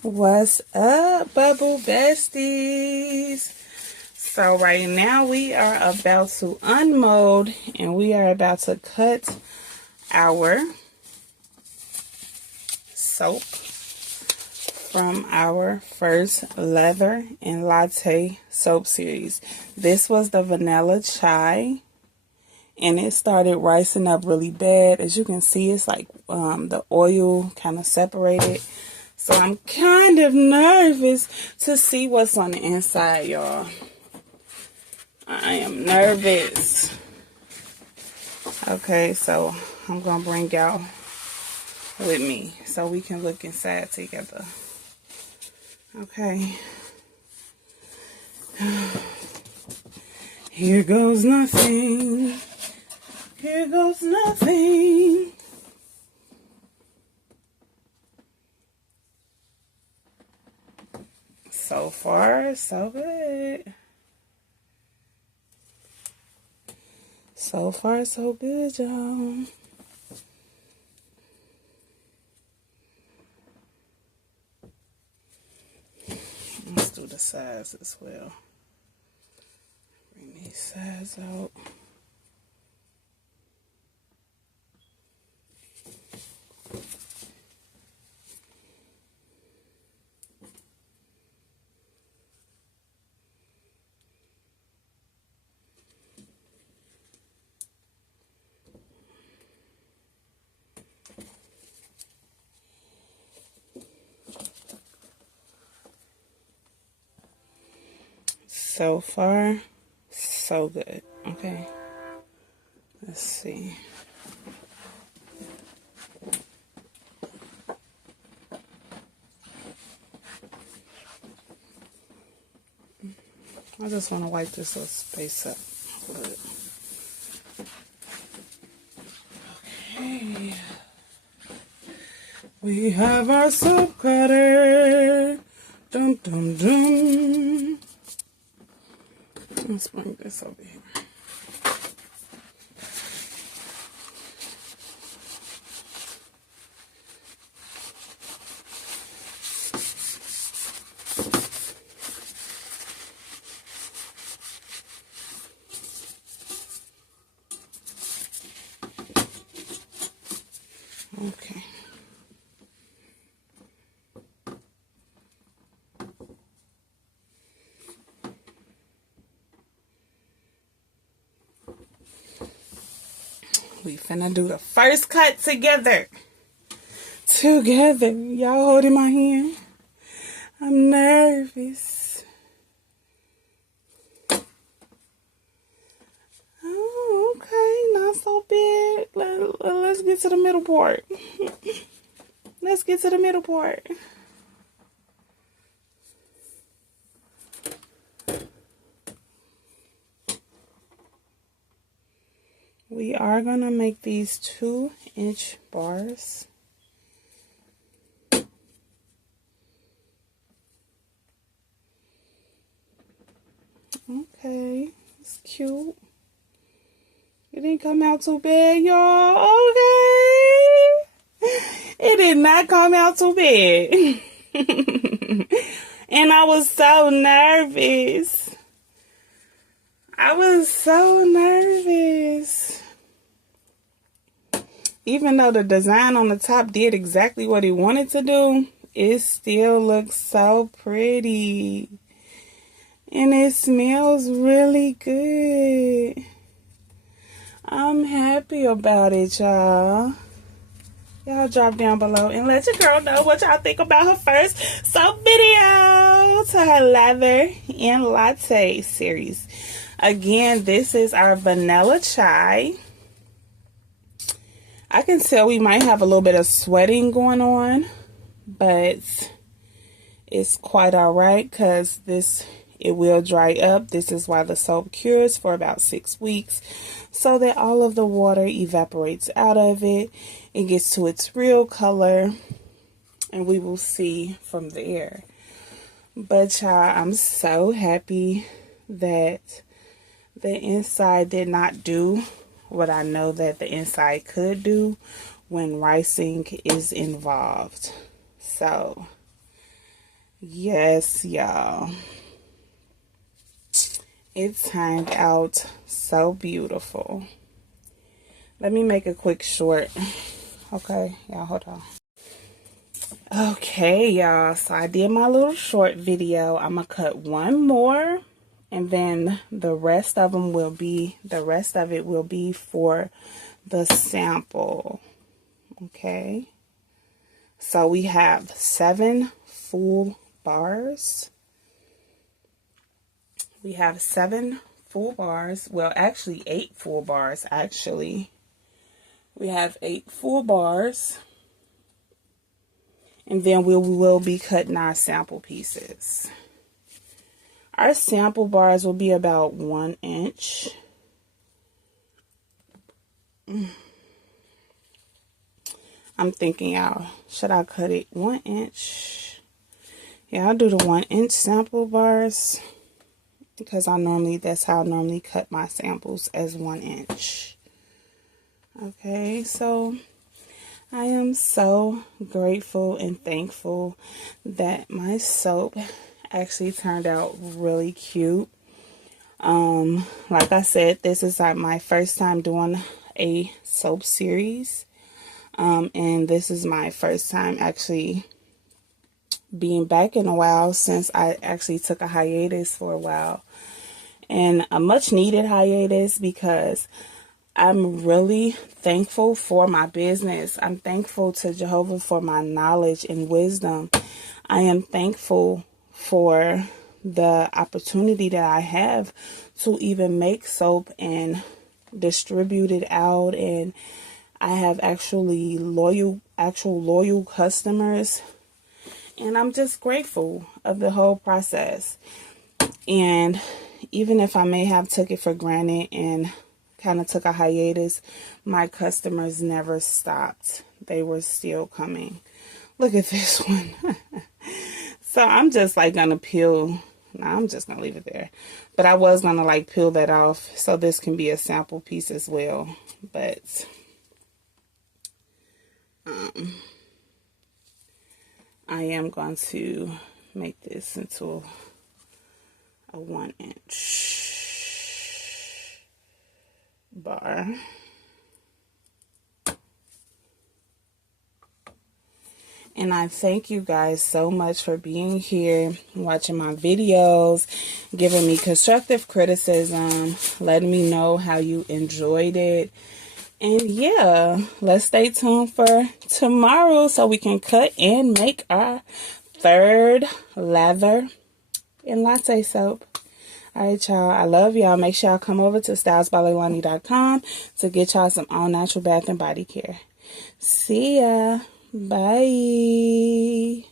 What's up, bubble besties? So right now we are about to unmold and we are about to cut our soap from our first Lather and Latte soap series. This was the vanilla chai and it started rising up really bad. As you can see, it's like the oil kind of separated. So I'm kind of nervous to see what's on the inside, y'all. I am nervous. Okay, so I'm going to bring y'all with me so we can look inside together. Okay. Here goes nothing. Here goes nothing. So far, so good. So far, so good, y'all. Let's do the sides as well. Bring these sides out. So far, so good. Okay. Let's see. I just want to wipe this little space up. Okay. We have our soap cutter. Dum dum dum. Let's bring this over here. Okay. We finna do the first cut together. Y'all holding my hand? I'm nervous. Oh, okay. Not so big. Let's get to the middle part. Let's get to the middle part. We are going to make these 2-inch bars. Okay, it's cute. It didn't come out too bad, y'all. Okay. It did not come out too bad. And I was so nervous. I was so nervous. Even though the design on the top did exactly what he wanted to do, it still looks so pretty. And it smells really good. I'm happy about it, y'all. Y'all drop down below and let your girl know what y'all think about her first soap video to her Lather and Latte series. Again, this is our vanilla chai. I can tell we might have a little bit of sweating going on, but it's quite all right because it will dry up. This is why the soap cures for about 6 weeks so that all of the water evaporates out of it. It gets to its real color and we will see from there. But y'all, I'm so happy that the inside did not do what I know that the inside could do when ricing is involved. So Yes, y'all. It turned out so beautiful. Let me make a quick short. Okay, y'all, hold on. Okay, y'all, so I did my little short video. I'm gonna cut one more, and then the rest of it will be for the sample. Okay, so we have 7 full bars. We have 7 full bars. Well, actually 8 full bars, actually. We have 8 full bars. And then we will be cutting our sample pieces. Our sample bars will be about 1 inch. I'm thinking, y'all, should I cut it 1 inch? Yeah, I'll do the 1 inch sample bars, because that's how I normally cut my samples, as 1 inch. Okay, so I am so grateful and thankful that my soap actually turned out really cute. Like I said, this is like my first time doing a soap series. And this is my first time actually being back in a while, since I actually took a hiatus for a while. And a much needed hiatus, because I'm really thankful for my business. I'm thankful to Jehovah for my knowledge and wisdom. I am thankful for the opportunity that I have to even make soap and distribute it out. And I have actually loyal customers. And I'm just grateful of the whole process. And even if I may have took it for granted and kind of took a hiatus, my customers never stopped. They were still coming. Look at this one. So I'm just like gonna peel. No, I'm just gonna leave it there. But I was gonna like peel that off, so this can be a sample piece as well. But I am going to make this into a 1 inch bar. And I thank you guys so much for being here, watching my videos, giving me constructive criticism, letting me know how you enjoyed it. And yeah, let's stay tuned for tomorrow so we can cut and make our 3rd lather and latte soap. Alright, y'all. I love y'all. Make sure y'all come over to StylesbyLailani.com to get y'all some all natural bath and body care. See ya. Bye.